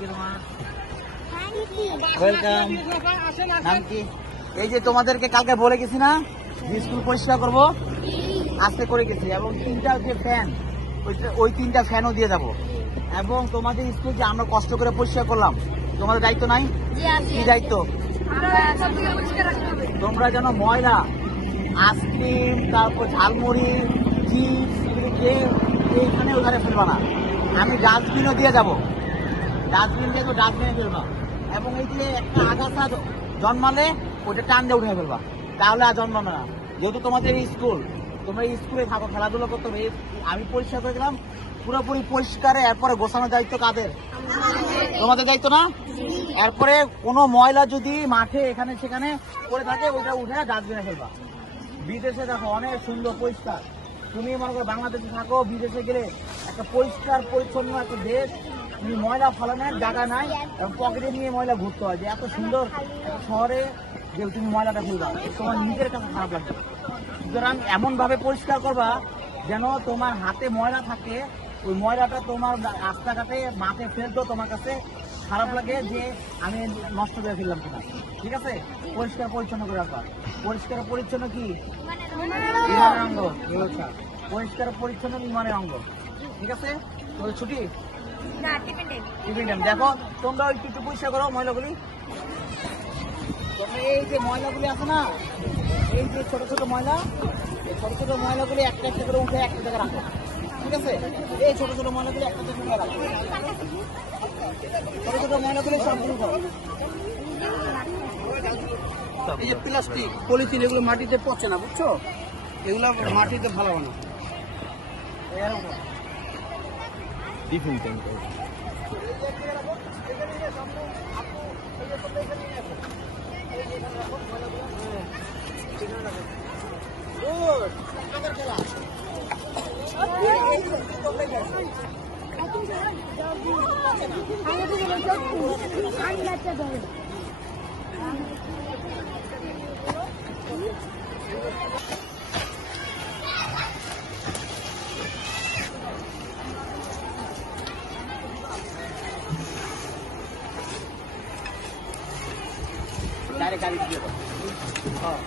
কি তোমার? ওয়েলকাম। নাম কি? এই যে তোমাদেরকে কালকে বলে গেছি না স্কুল পরিষ্কার করবো, আজকে করে গেছি। এবং 3টা যে ফ্যান, ওই 3টা ফ্যানও দিয়ে যাবো। এবং তোমাদের স্কুল যে আমরা কষ্ট করে পরিষ্কার করলাম, তোমাদের দায়িত্ব নাই? কি দায়িত্ব? তোমরা যেন ময়লা, আইসক্রিম, তারপর ঝালমুড়ি, চিপস এইখানে ওখানে ফেলবা না। আমি ডাস্টবিনও দিয়ে যাবো, ডাস্টবিন দিয়ে ডাস্টবিনে ফেলবা। এবং এই যে একটা আগাছা জন্মালে ওটা টান দিয়ে উঠে ফেলবা, তাহলে আর জন্মাবে না। যেহেতু তোমাদের স্কুল, তোমরা স্কুলে থাকো, খেলাধুলা করতে হবে। আমি পরিষ্কার করে দিলাম, পুরোপুরি পরিষ্কারে। এরপরে গোছানোর দায়িত্ব কাদের? তোমাদের দায়িত্ব না? এরপরে কোনো ময়লা যদি মাঠে এখানে সেখানে পড়ে থাকে, ওইটা উঠে ডাস্টবিনে ফেলবা। বিদেশে দেখো অনেক সুন্দর পরিষ্কার। তুমি মনে করো বাংলাদেশে থাকো, বিদেশে গেলে একটা পরিষ্কার পরিচ্ছন্ন একটা দেশ, তুমি ময়লা ফেলানোর জায়গা নাই এবং পকেটে নিয়ে ময়লা ঘুরতে হয়। যে এত সুন্দর একটা শহরে যে তুমি ময়লাটা ফেলবা, তোমার নিজের কাছে খারাপ লাগবে। সুতরাং এমন ভাবে পরিষ্কার করবা যেন তোমার হাতে ময়লা থাকে, ওই ময়লাটা তোমার রাস্তাঘাটে মাঠে ফেলতেও তোমার কাছে খারাপ লাগে যে আমি নষ্ট করে ফেললাম কিনা। ঠিক আছে? পরিষ্কার পরিচ্ছন্ন করে রাখবা। পরিষ্কার পরিচ্ছন্ন কি ইমানের অঙ্গ? পরিষ্কার পরিচ্ছন্ন ইমানের অঙ্গ। ঠিক আছে? ছুটি দেখো, তোমরা ওই কিছু পরিষ্কার করো ময়লাগুলি। এই যে ময়লাগুলি আছে না, এই যে ছোট ছোট ময়লা, এই ছোট ছোট ময়লাগুলি একটা একটা করে উঠে একটা জায়গায় রাখো। ঠিক আছে? এই ছোট ছোট ময়লাগুলি একটা জায়গায় রাখো। ছোট ছোট ময়লাগুলি সবগুলো করো। এই যে প্লাস্টিক, পলিথিন, এগুলো মাটিতে পচে না, বুঝছো? এগুলো মাটিতে ভালো না। डायरेक्ट गाड़ी दिए तो हाँ